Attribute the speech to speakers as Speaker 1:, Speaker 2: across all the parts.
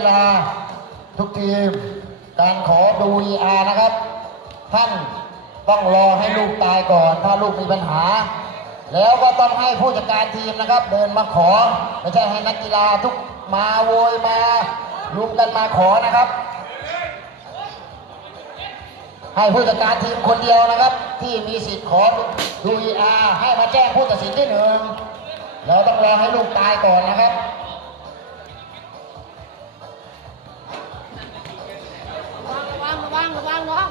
Speaker 1: กีฬา ทุกทีม การขอดู ER นะครับ ท่านต้องรอให้ลูกตายก่อน ถ้าลูกมีปัญหา แล้วก็ต้องให้ผู้จัดการทีมนะครับ เดินมาขอ ไม่ใช่ให้นักกีฬาทุกมาโวยมารุมกันมาขอนะครับ ให้ผู้จัดการทีมคนเดียวนะครับ ที่มีสิทธิ์ขอดู ER ให้มาแจ้งผู้ตัดสินที่หนึ่งแล้วต้องรอให้ลูกตายก่อนนะครับั
Speaker 2: งน้อง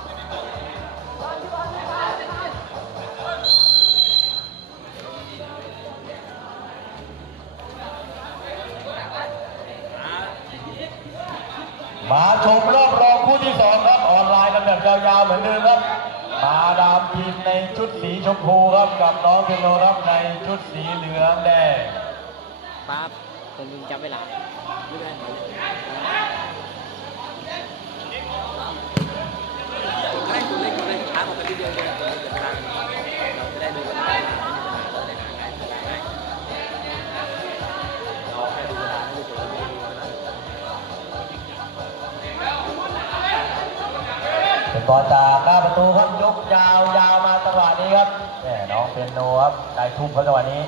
Speaker 3: มาชมรอบรองคู่ที่สองครับออนไลน์กันแบบยาวๆเหมือนเดิมครับ มาดามทีมในชุดสีชมพูครับกับน้องเทโนครับในชุดสีเหลืองแดง
Speaker 2: ปั๊บคนยิงจับเวลาไม่ได้
Speaker 3: บอลจากหน้าประตูครับยกยาวยาวมาจังหวะนี้ครับแหมน้องเป็นโนครับได้ทุ่มเขาจังหวะนี้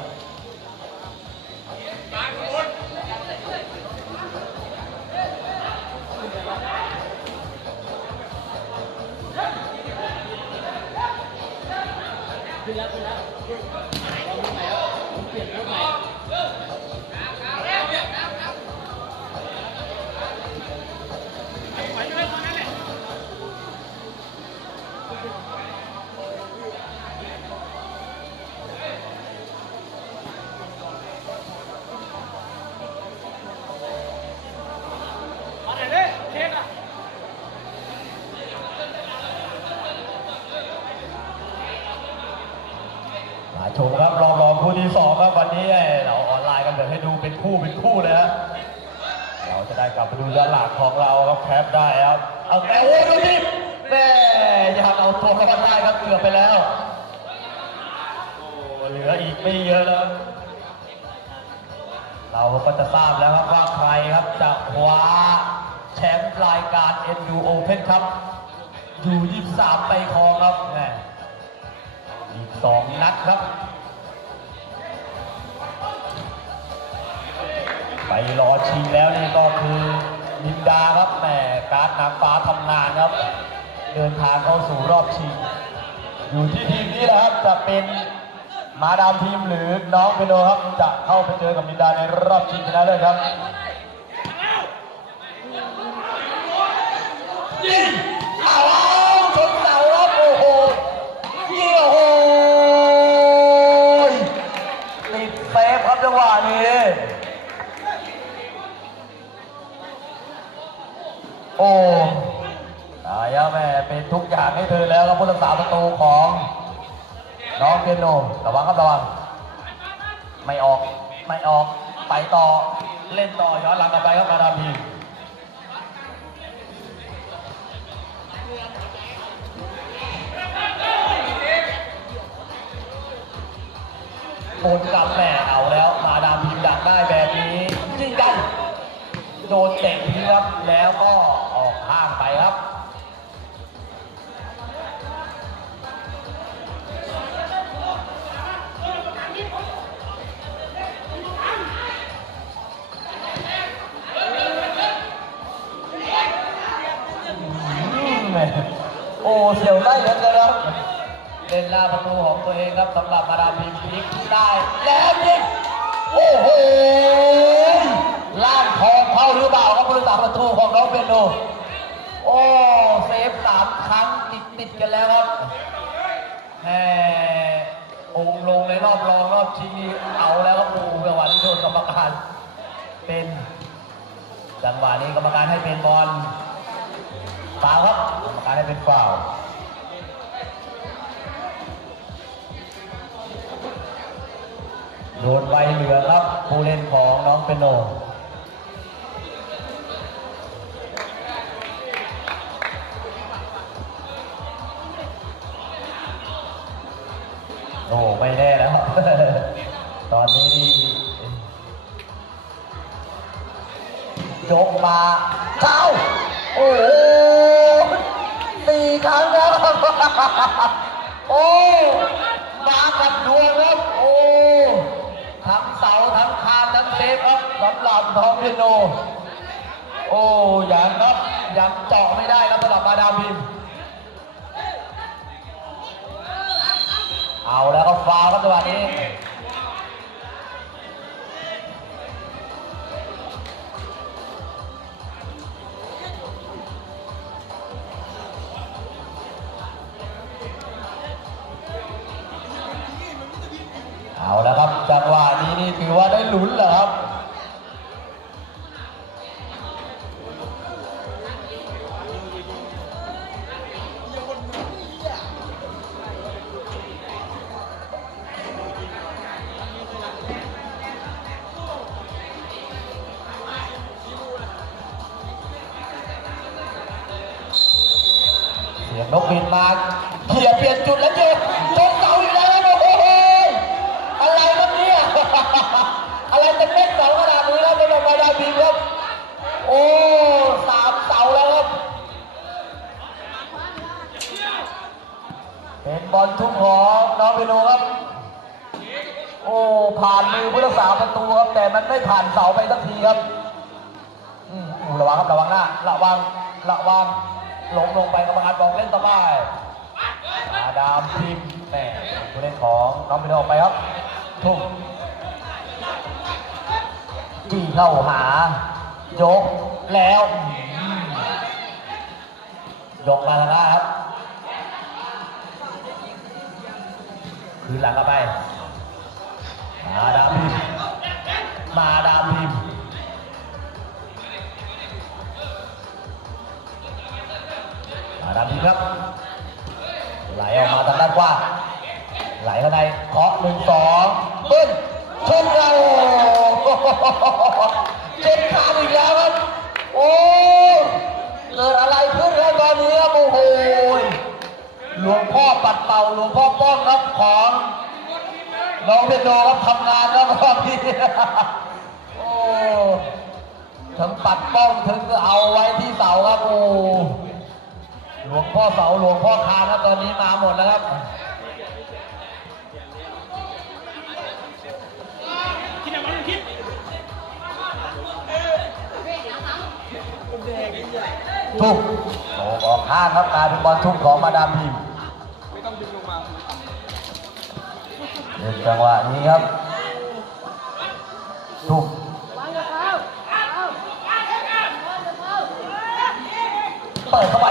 Speaker 3: ชมครับรอบรองคู่ที่สองครับวันนี้เราออนไลน์กันแบบให้ดูเป็นคู่เป็นคู่เลยฮะเราจะได้กลับไปดูด้านหลังของเราครับแคปได้ครับเอาแต่โอ้ดูดิแม่ ยังเอาตัวเข้ามาได้ครับเกือบไปแล้ว โอ้เหลืออีกไม่เยอะแล้ว เราก็จะทราบแล้วครับว่าใครครับจะคว้าแชมป์รายการ NU Open ครับอยู่23 ไปครองครับแหม่อีกสองนัดครับ ไปรอชิงแล้วนี่ก็คือลินดาครับแหมการ์ดนางฟ้าทำงานครับ เดินทางเข้าสู่รอบชิง อยู่ที่ทีมนี้แหละครับจะเป็นมาดามทีมหรือน้องเปโนครับจะเข้าไปเจอกับลินดาในรอบชิงชนะเลิศครับยิงเอาชนเสาครับโอ้โหยิงโอ้โหติดเซฟครับจังหวะนี้ โอ้ายแล้วแม่เป็นทุกอย่างให้เธอแล้วครับผู้รักษาประตูของน้องเปียโนระวังครับระวังไม่ออกไม่ออกไปต่อเล่นต่อย้อนหลังกลับไปครับมาดามีโอนกลับแม่เอาแล้ว มาดามทีมดักได้แบบนี้ยิงกันโดนเตะทิ้งครับแล้วก็ออกข้างไปครับ เสียวได้เหลือเกินครับเล่นหน้าประตูของตัวเองครับสำหรับมาดามพีพลิกได้แล้วยิงโอ้โหล่างทองเข้าหรือเปล่าครับผู้รักษาประตูของน้องเปียโนโอ้เซฟสามครั้งติดติดกันแล้วครับแหมองลงในรอบรองรอบชิงนี่เอาแล้วครับโอ้โหจังหวะที่โดนกรรมการเป็นจังหวะนี้กรรมการให้เป็นบอลฟาวครับกรรมการให้เป็นฟาว โดนใบเหลืองครับผู้เล่นของน้องเปนโนโอ้ไม่แน่แล้วตอนนี้ยกมาเท้าโอ้โหสี่ครั้งแล้วครับโอ้มากับดวงครับ สำหรับทองเทโน โอ้ยังครับยังเจาะไม่ได้ครับสำหรับมาดามพิมเอาแล้วก็ฟาวล์ครับจังหวะนี้เอาแล้วครับจังหวะนี้นี่ถือว่าได้ลุ้นเหร มาเขี่ยเปลี่ยนจุดแล้วเจอ ออกไปครับทุ่มจี้เข้าหา ยกแล้ว ยกมาทางหน้าครับ คืนหลังเข้าไป มาดามพิมมาดามพิมมาดามพิมครับไหลออกมาทางด้านกว้าง ไหลเข้าในเคาะหนึ่งสองปึ้นชนเราเจ็บขาดอีกแล้วครับ โอ้เกิดอะไรขึ้นครับตอนนี้ครับโอ้โหหลวงพ่อปัดเป่าหลวงพ่อป้องครับของน้องเพชรโดครับทำงานครับรอบนี้โอ้ถึงปัดป้องถึงจะเอาไว้ที่เสาครับโอ้หลวงพ่อเสาหลวงพ่อคานครับตอนนี้มาหมดแล้วครับ ทุกโตออกข้างครับกลายเป็นบอลทุกของมาดามพิมพ์เล่นจังหวะนี้ครับ ทุกเปิดเข้าไป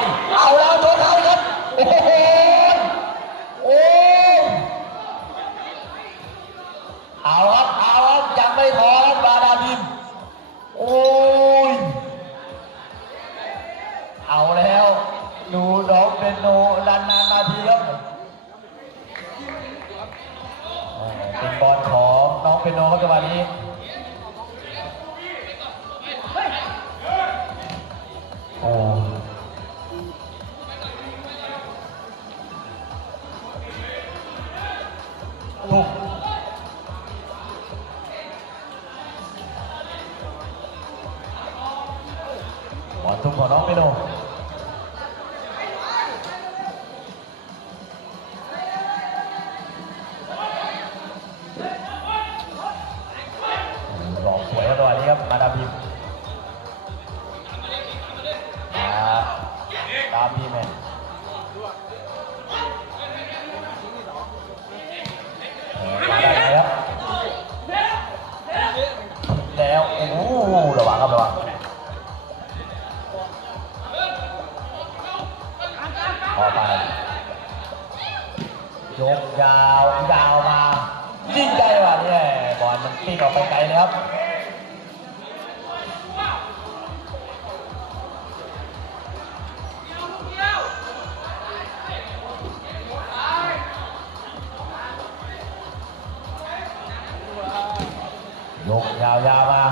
Speaker 3: ကျွန်တော်ဟုတ်ကဲ့ပါလေ พิมพ์เนี่ยมาได้ไหมครับแล้วโอ้โหระวังครับระวังพอไปยกยาวยาวมายิ่งใจว่ะเนี่ยบอลมันตีออกไปไกลเลยครับายาวมา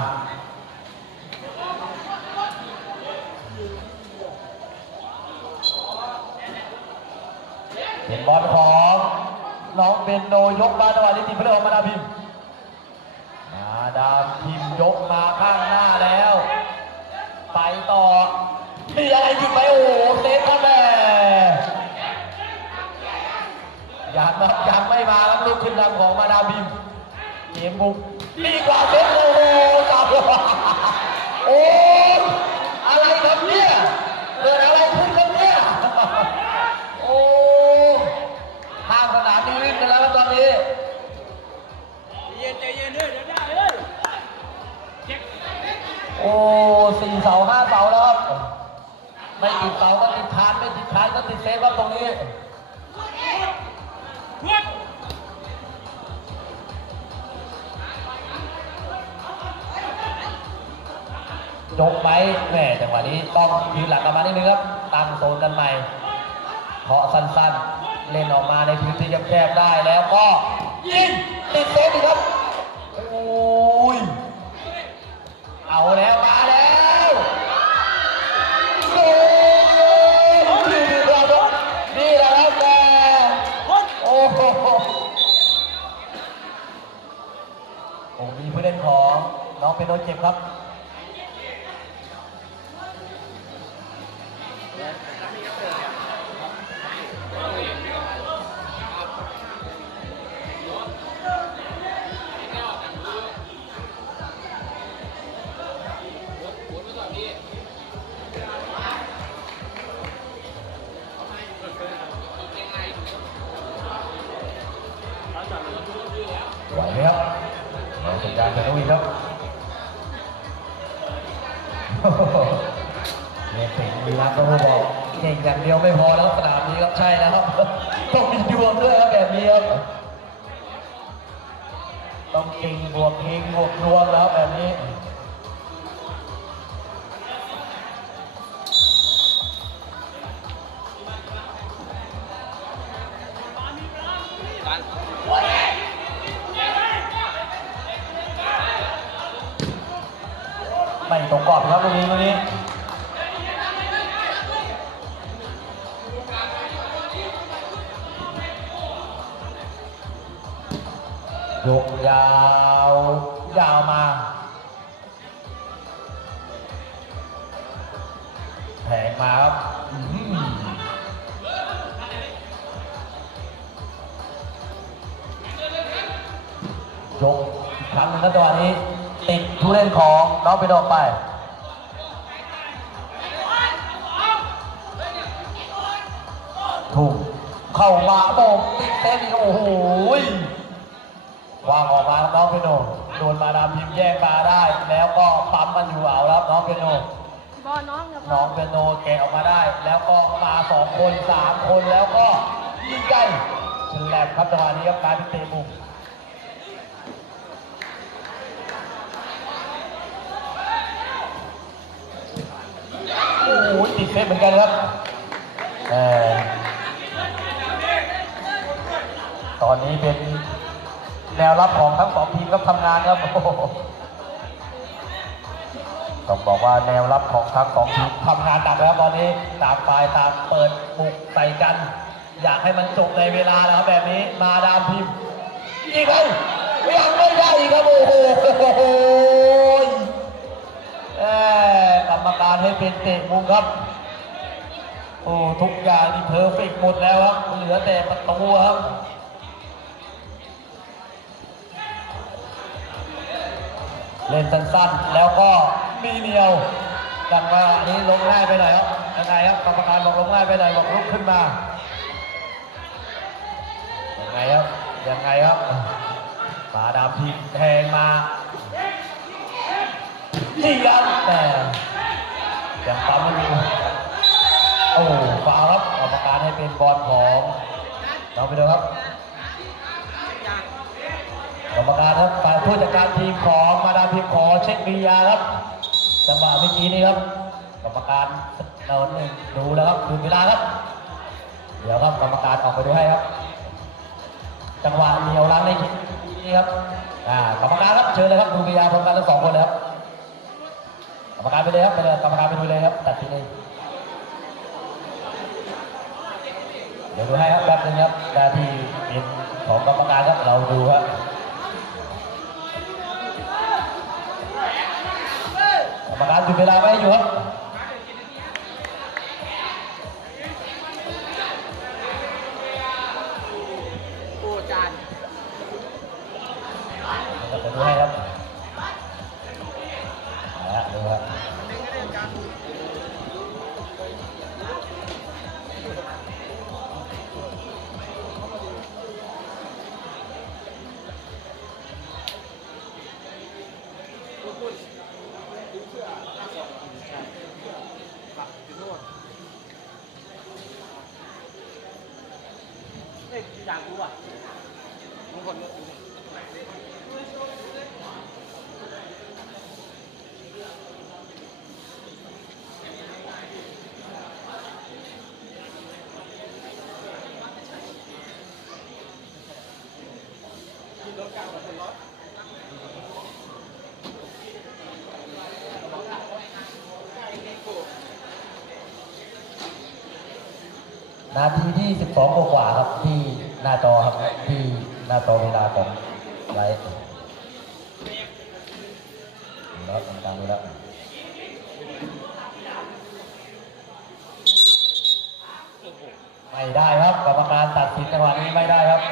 Speaker 3: เป็นบอลของน้องเป็นโนยกมาจังหวะนี้ติดเพื่อนของมาดาพิมมาดาพิมยกมาข้างหน้าแล้ว ไปต่อมีอะไรหยุดไหมโอ้โหเซฟครับแม่ยังครัยังไม่มาแล้วลูกขึ้นนำของมาดาพิมเกมบุก ว่าเซตโอ้โหจับโอ้ยอะไรครับเนี่ยเกิดอะไรขึ้นครับเนี่ยโอ้ข้ามสนามนี้วิ่งกันแล้วครับตอนนี้
Speaker 2: เย็นใจเย็นด้วยเดี๋ยวได้เอ้ย
Speaker 3: โอ้สี่เสาห้าเสาแล้วครับไม่ติดเสาก็ติดคานไม่ติดคานก็ติดเซฟครับตรงนี้ ยกไปแหม่จังหวะนี้ต้องยืนหลังกลับมานิดนึงครับตั้งโซนกันใหม่เพาะสั้นๆ เล่นออกมาในพื้นที่แคบๆได้แล้วก็ยิงติดเซฟอีกครับโอ้ยเอาแล้วมาแล้วโอ้ยนี่แหละครับนี่แหละครับแกโอ้โหโอ้มีผู้เล่นของน้องเป็นโดนเจ็บครับ ก่งบวกเก่งบวกดว ยกยาว ยาวมา แผงมาครับอื้อหือยกอีกครั้งหนึ่งครับจังหวนี้ ติดผู้เล่นของน้องไปดอกไปถูกเข้ามาโบกติดเต้นอีกโอ้โห วางออกมาครับน้องเปโนโดนมาดามพิมพ์แย่งมาได้ แล้วก็ปั๊มมันอยู่เอาครับน้องเปโน
Speaker 4: บอน้องกับ
Speaker 3: น้องเปโนแกะออกมาได้ แล้วก็มาสองคนสามคนแล้วก็ยิงใกล้ฉลับครับจังหวะนี้ครับการเป็นเตะมุมโอ้โหติดเซฟเหมือนกันครับเออตอนนี้เป็น แนวรับของทั้งสองทีมครับทำงานครับต้องบอกว่าแนวรับของทั้งสองทีมทำงานหนักแล้วตอนนี้ต่างฝ่ายต่างเปิดบุกใส่กัน อยากให้มันจบในเวลาแล้วแบบนี้มาดามพิมพ์อีกแล้วยังไม่ได้อีกครับโอ้โหแหมกรรมการให้เป็นเตะมุมครับโอ้ทุกอย่างนี่เพอร์เฟกต์หมดแล้วครับเหลือแต่ประตูครับ เล่นสั้นๆ แล้วก็มีเหนียวดังว่าอันนี้ลงง่ายไปหน่อยครับยังไงครับกรรมการบอกลงง่ายไปหน่อยบอกลุกขึ้นมายังไงครับยังไงครับมาดามทีแทงมานี่ครับแต่ยังปั๊มไม่อยู่โอ้ฟาวครับกรรมการให้เป็นบอลของเราไปดูครับ รรมการครับฝ่ายผู้จัดการทีมของมาดามพิมพ์ขอเช็ควียาครับจังหวะเมื่อกี้นี้ครับกรรมการเราหนึ่งดูแล้วครับดูเวลาครับ เดี๋ยวครับกรรมการออกไปดูให้ครับ จังหวะเหนียวล้างในคลิปนี้ครับอ่ากรรมการครับเชิญเลยครับดูวียาพร้อมกันทั้งสองคนเลยครับกรรมการไปเลยครับไปเลยกรรมการไปดูเลยครับตัดทีนี้เดี๋ยวดูให้ครับแป๊บนึงครับนาทีเป็นของกรรมการครับเราดูครับ รรมการหยุดเวลาไว้ให้อยู่ครับ
Speaker 2: โอ้จาน
Speaker 3: เราจะดูให้ครับ
Speaker 2: อยากรู้อะบางคน
Speaker 3: นาทีที่12กว่าครับที่หน้าจอครับที่หน้าจอเวลาของไลฟ์แล้วตามดูแล้วไม่ได้ครับกรรมการตัดสินจังหวะนี้ไม่ได้ครับ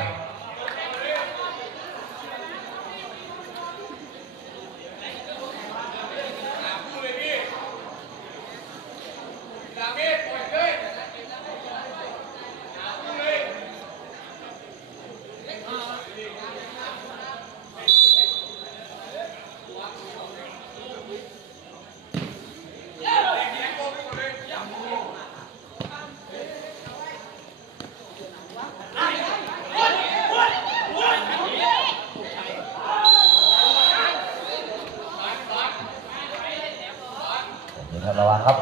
Speaker 3: เดี๋ยวระวังครับ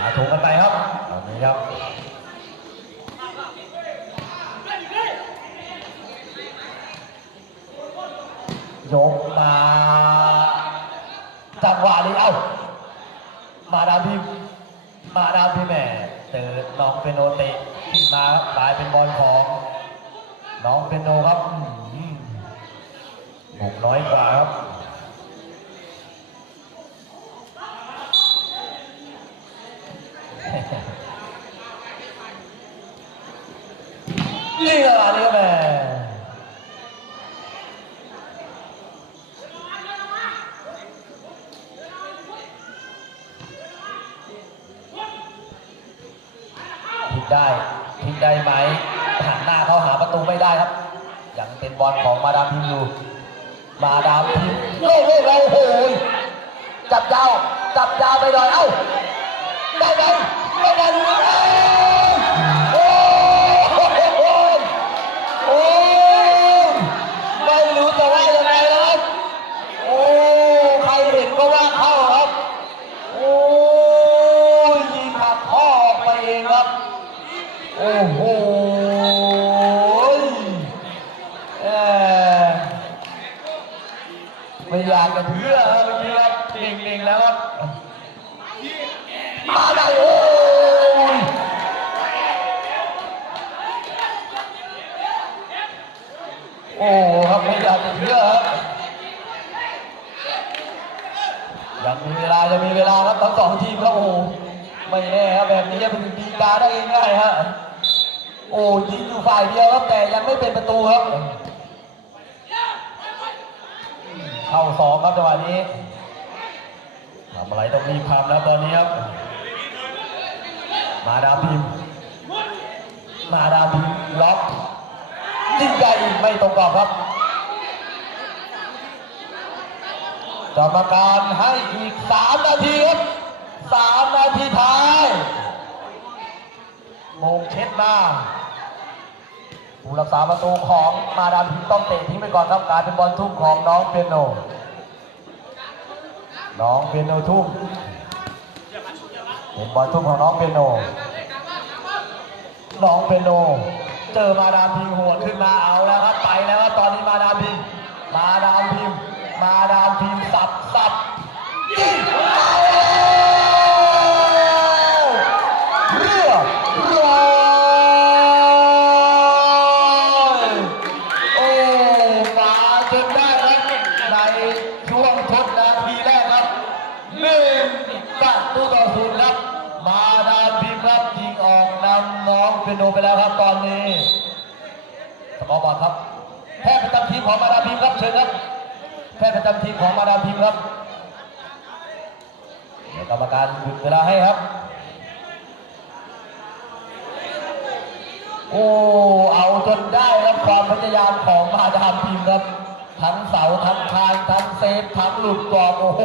Speaker 3: หาถุงกันไปครับตอนนี้ครับ ยกมา จังหวะนี้เอ้า มาดามพิมพ์มาดามพิมพ์แม่เจอน้องเป็นโนเตะขึ้นมาครับกลายเป็นบอลของ น้องเป็นโนครับอืมกน้อยกว่าครับนี่อันนี้ก็แม่พลิก ได้ทิ้งได้ไหมหันหน้าเข้าหาประตูไม่ได้ครับ ยังเป็นบอลของมาดามพิมอยู่ มาดามพิมพ์โอ้โหโอ้โหจับยาวจับยาวไปหน่อยเอ้าได้ไหมได้ได้ ยังมีเวลายังมีเวลาครับทั้งสองทีมครับโอ้ไม่แน่ครับแบบนี้จะเป็นดีกาได้ง่ายฮะโอ้ยิงอยู่ฝ่ายเดียวครับแต่ยังไม่เป็นประตูครับ เข้าสองครับจังหวะนี้ทำอะไรต้องรีบทำแล้วตอนนี้ครับ มาดาพิมมาดาพิมล็อกยิงใหญ่ไม่ตรงกรอบครับ กรรมการให้อีกสามนาทีครับสามนาทีท้ายโมงเช็ดหน้าผู้รักษาประตูของมาดามพิมต้องเตะทิ้งไปก่อนครับกลายเป็นบอลทุ่มของน้องเปียโน น้องเปียโนทุ่มเป็นบอลทุ่มของน้องเปียโน น้องเปียโน เจอมาดามพิมหัวขึ้นมาเอาแล้วครับไปแล้วครับตอนนี้มาดามพิมมาดามพิมมาดามพิมพ์ สั แพทย์ประจำทีมของมาดามพิมครับเดี๋ยวกรรมการหยุดเวลาให้ครับ โอ้เอาจนได้ครับความพยายามของมาดามพิมครับ ทั้งเสาทั้งคานทั้งเซฟทั้งหลุดกรอบโอ้โห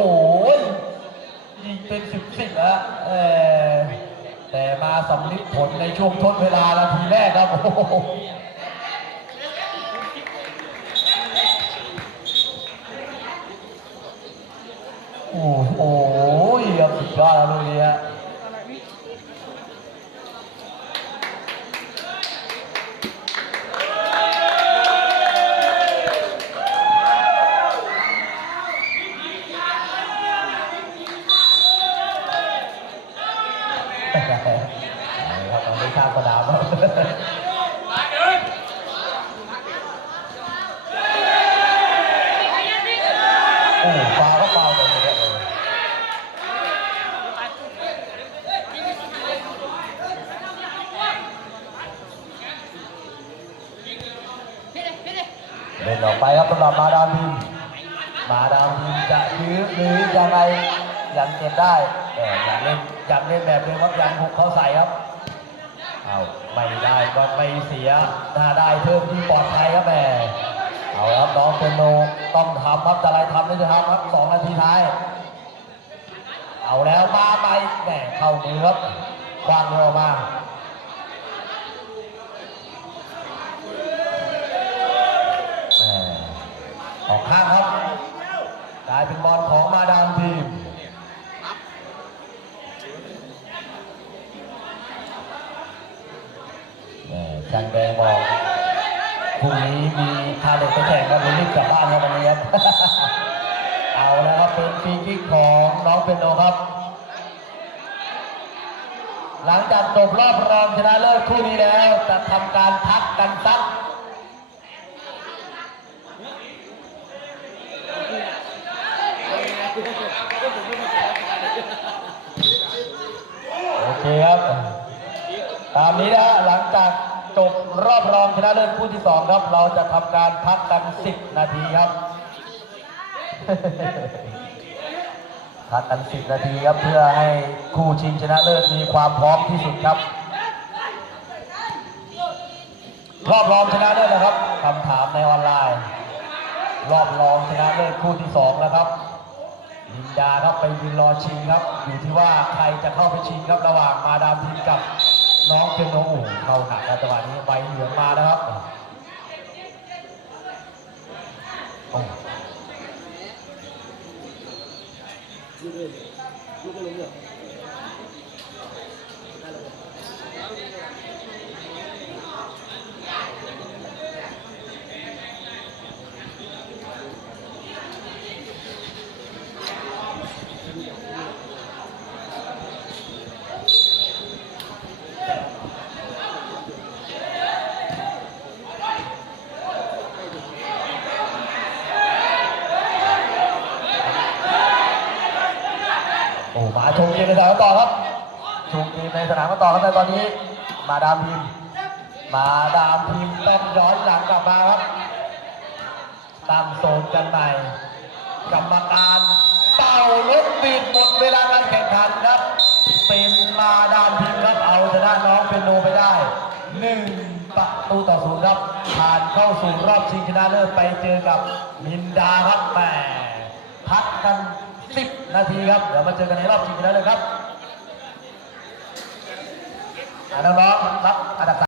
Speaker 3: ยิงเป็นสิบสิบนะเออแต่มาสำลิดผลในช่วงทดเวลานาทีแรกครับโอ้ โอ้โหครับสุดยอดแล้วลูกนี้ฮะเละครับตอนนี้ข้ามสนามแล้วโอ้ฟาก็ฟาวตรงนี้ครับ เล่นออกไปครับสำหรับมาดามพิมพ์มาดามพิมพ์จะ ยื้อหรือยังไงยังเก็บได้แต่อยากเล่นอยากเล่นแบบเดิมครับยังบุกเขาใส่ครับเอาไม่ได้ก็ไม่เสียถ้าได้เพิ่มที่ปลอดภัยครับแม่เอาครับน้องเปนโนต้องทำครับจะอะไรทำไม่จะทำครับสองนาทีท้าย เอาแล้วมาไปแหมเข้ามือครับคว้างเร็วมาแหม่ออกข้างครับกลายเป็นบอลของ จันแดงบอกพรุ่งนี้มีพาเด็กไปแข่งกันรีบกลับบ้านครับวันนี้ครับ เอาแล้วครับเป็นฟรีคิกของน้องเป็นโนครับ หลังจากจบรอบรองชนะเลิศคู่นี้แล้ว จะทำการพักกันสัก โอเคครับ ตามนี้นะฮะหลังจากจบรอบรองช นะเลิศคู่ที่สองครับ เราจะทำการพักกัน10นาทีครับ พักกัน10นาทีครับเพื่อให้คู่ชิงชนะเลิศมีความพร้อมที่สุดครับ รอบรองชนะเลิศนะครับคำถามในออนไลน์ รอบรองชนะเลิศคู่ที่สองนะครับลินดาครับไปยืนรอชิงครับ อยู่ที่ว่าใครจะเข้าไปชิงครับระหว่างมาดามทีมกับ น้องเป็นน้อ้โหเข้าหนักแล้วจังหวะนี้ใบเหลืองมานะครับโอ้โอ้มาชมเกมในสนามกันต่อครับชมเกม ในสนามกันต่อครับในตอนนี้ มาดามทีมมาดามทีมต้องย้อนหลังกลับมาครับตั้งโซนกันใหม่กรรมการเป่ารถบีดหมดเวลาการแข่งขันครับ เป็นมาดามพิมครับเอาชนะน้องเป็นโนไปได้หนึ่งประตูต่อศูนย์ครับผ่านเข้าสู่รอบชิงชนะเลิศไปเจอกับมินดาครับแหมพักกัน10นาทีครับ เดี๋ยวมาเจอกันในรอบชิงชนะเลิศครับ น้องๆรับอันดับ